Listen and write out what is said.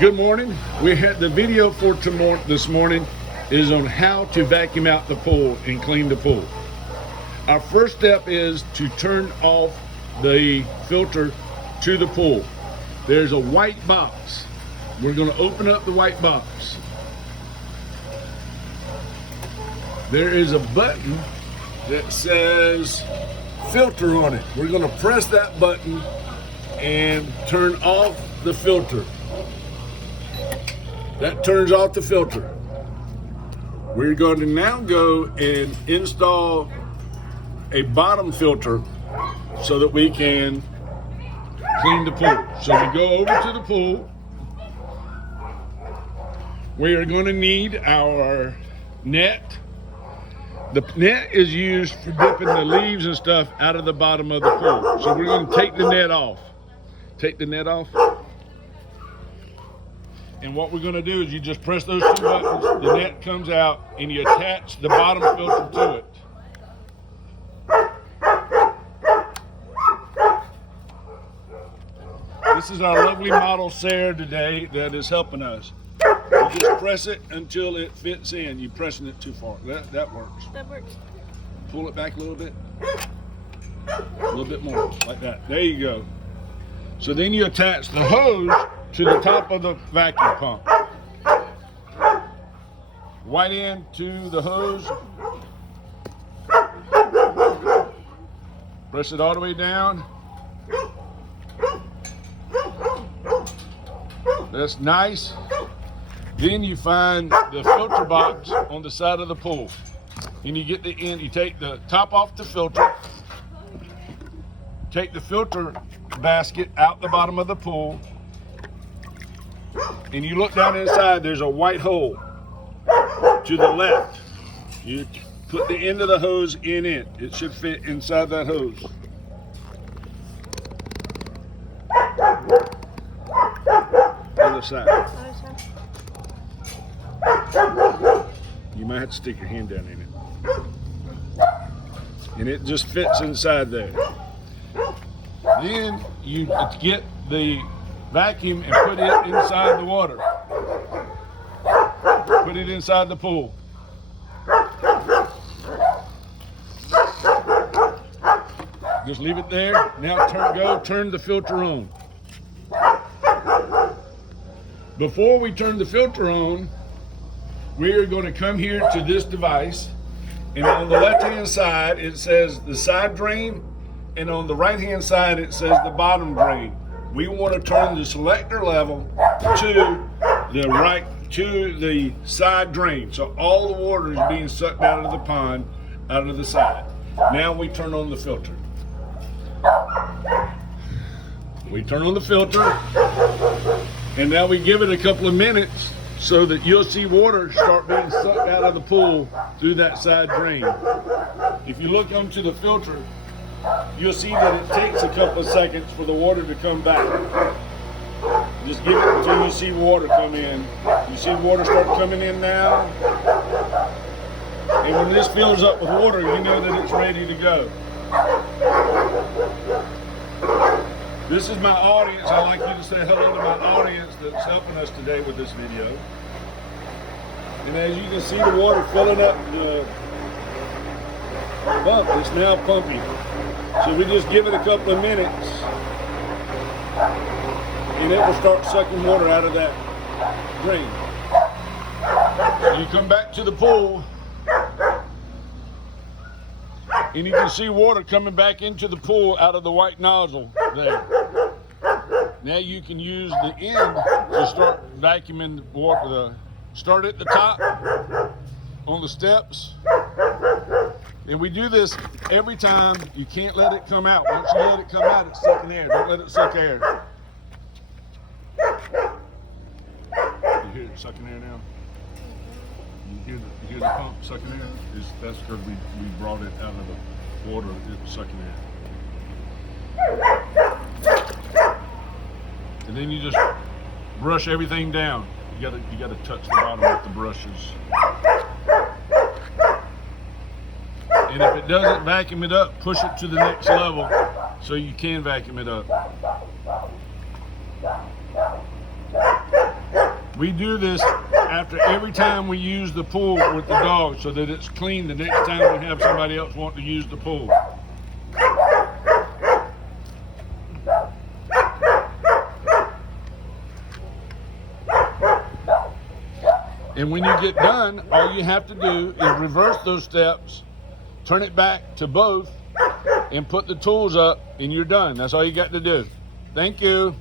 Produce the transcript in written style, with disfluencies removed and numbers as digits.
Good morning. We had the video for this morning is on how to vacuum out the pool and clean the pool. Our first step is to turn off the filter to the pool. There's a white box. We're going to open up the white box. There is a button that says filter on it. We're going to press that button and turn off the filter. That turns off the filter. We're going to now go and install a bottom filter so that we can clean the pool. So we go over to the pool. We are going to need our net. The net is used for dipping the leaves and stuff out of the bottom of the pool. So we're going to take the net off. Take the net off. And what we're going to do is you just press those two buttons, the net comes out, and you attach the bottom filter to it. This is our lovely model Sarah today that is helping us. You just press it until it fits in. You're pressing it too far. That works. That works. Pull it back a little bit. A little bit more, like that. There you go. So then you attach the hose to the top of the vacuum pump. White end to the hose. Press it all the way down. That's nice. Then you find the filter box on the side of the pool. And you get the end, you take the top off the filter, take the filter basket out the bottom of the pool, and you look down inside, there's a white hole to the left. You put the end of the hose in it. It should fit inside that hose. Other side. You might have to stick your hand down in it. And it just fits inside there. Then you get the vacuum and put it inside the water. Put it inside the pool. Just leave it there. Now turn the filter on. Before we turn the filter on, we are going to come here to this device, and on the left-hand side it says the side drain, and on the right-hand side it says the bottom drain. We want to turn the selector level to the side drain, so all the water is being sucked out of the pond, out of the side. Now we turn on the filter. We turn on the filter, and now we give it a couple of minutes so that you'll see water start being sucked out of the pool through that side drain. If you look onto the filter, you'll see that it takes a couple of seconds for the water to come back. Just give it until you see water come in. You see water start coming in now? And when this fills up with water, you know that it's ready to go. This is my audience. I'd like you to say hello to my audience that's helping us today with this video. And as you can see the water filling up the pump, it's now pumping. So we just give it a couple of minutes and it will start sucking water out of that drain. So you come back to the pool and you can see water coming back into the pool out of the white nozzle there. Now you can use the end to start vacuuming the water. Start at the top on the steps. And we do this every time. You can't let it come out. Once you let it come out, it's sucking air. Don't let it suck air. You hear it sucking air now? You hear the pump sucking air? That's because we brought it out of the water. It's sucking air. And then you just brush everything down. You gotta touch the bottom with the brushes. And if it doesn't vacuum it up, push it to the next level so you can vacuum it up. We do this after every time we use the pool with the dog so that it's clean the next time we have somebody else want to use the pool. And when you get done, all you have to do is reverse those steps, turn it back to both, and put the tools up, and you're done. That's all you got to do. Thank you.